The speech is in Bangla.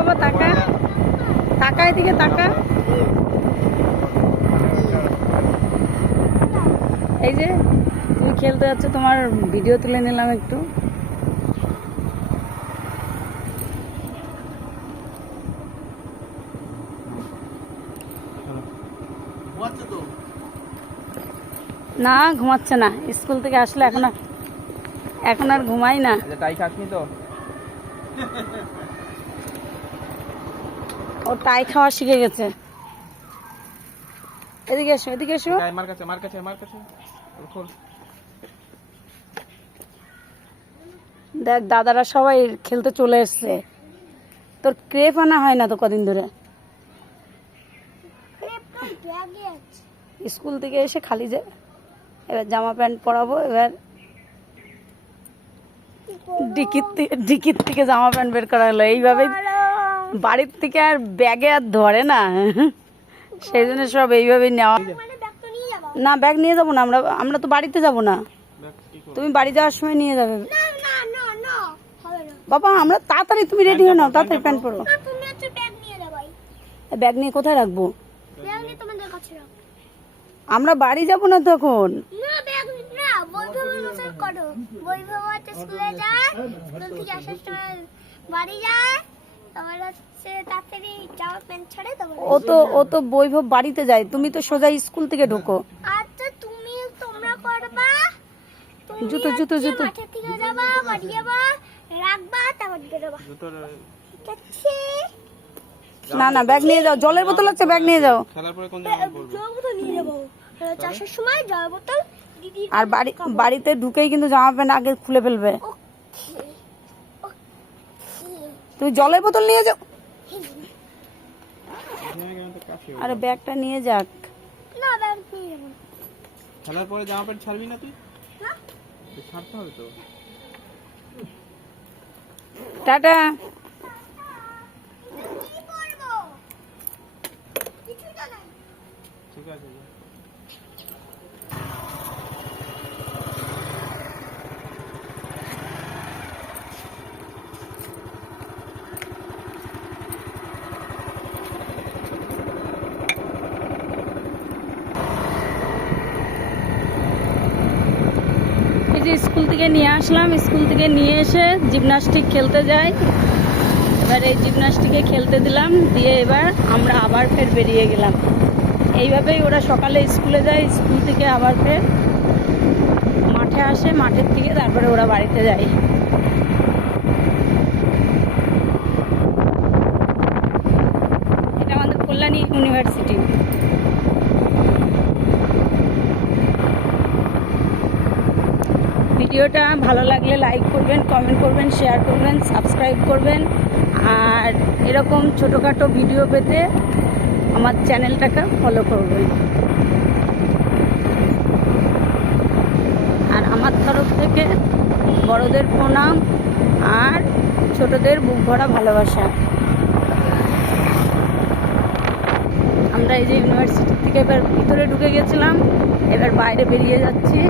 বাবা তাকা, তাকা এদিকে তাকা। এই যে তুমি খেলতে যাচ্ছ, তোমার ভিডিও তুলে নিলাম একটু। না ঘুমাচ্ছে না, স্কুল থেকে আসলে এখন আর ঘুমাই না। টাই খাসনি তো? ও টাই খাওয়া শিখে গেছে। এদিকে এসো, এদিকে এসো। মার কাছে মার কাছে মার কাছে। দেখ দাদারা সবাই খেলতে চলে এসছে, তোর ক্রেপ আনা হয় না তো কদিন ধরে। স্কুল থেকে এসে খালি যে এবার জামা প্যান্ট পরাবো, এবার ডিকির থেকে জামা প্যান্ট বের করা হলো। এইভাবে বাড়ির থেকে আর ব্যাগে আর ধরে না, সেই জন্য সব এইভাবেই নেওয়া। না ব্যাগ নিয়ে যাবো না, আমরা তো বাড়িতে যাবো না, তুমি বাড়ি যাওয়ার সময় নিয়ে যাবে বাবা। আমরা তাড়াতাড়ি, তুমি রেডি হয়ে নাও, তাড়াতাড়ি প্যান্ট পরো। ব্যাগ নিয়ে কোথায় রাখবো? আমরা বাড়ি যাবো না তখন। ও তো বৈভব বাড়িতে যায়, তুমি তো সোজা স্কুল থেকে ঢোকো। আচ্ছা তুমি তোমরা করবা, জুতো জুতো জুতো মাঠে থেকে যাবা, বাড়ি যাবা, রাখবা, তারপর বেরোবা। ঠিক আছে? না না ব্যাগ নিয়ে যাও, জলের বোতল আছে, ব্যাগ নিয়ে যাও। খেলার পরে কোন জায়গায় করব? জল বোতল নিয়ে যাবো, চাষের সময় জল বোতল দিদি। আর বাড়িতে ঢুকেই কিন্তু জামা প্যান্ট আগে খুলে ফেলবে। তুমি জলের বোতল নিয়ে যাও। আরে ব্যাগটা নিয়ে যাক। না ব্যাগ নিয়ে যাবো। খেলার পরে জামা প্যান্ট ছাড়বি না তুই? না ছাড়তে হবে তো। টাটা। কি করবো? কিছু তো নাই। ঠিক আছে। এই যে স্কুল থেকে নিয়ে আসলাম, স্কুল থেকে নিয়ে এসে জিমনাস্টিক খেলতে যাই। এবার এই জিমনাস্টিকে খেলতে দিলাম, দিয়ে এবার আমরা আবার ফের বেরিয়ে গেলাম। এইভাবেই ওরা সকালে স্কুলে যায়, স্কুল থেকে আবার ফের মাঠে আসে, মাঠের থেকে তারপরে ওরা বাড়িতে যায়। এটা আমাদের কল্যাণী ইউনিভার্সিটি। ভিডিওটা ভালো লাগলে লাইক করবেন, কমেন্ট করবেন, শেয়ার করবেন, সাবস্ক্রাইব করবেন। আর এরকম ছোটোখাটো ভিডিও পেতে আমার চ্যানেলটাকে ফলো করবেন। আর আমার তরফ থেকে বড়দের প্রণাম আর ছোটদের বুক ভরা ভালোবাসা। আমরা এই যে ইউনিভার্সিটি থেকে এবার ভিতরে ঢুকে গেছিলাম, এবার বাইরে বেরিয়ে যাচ্ছি।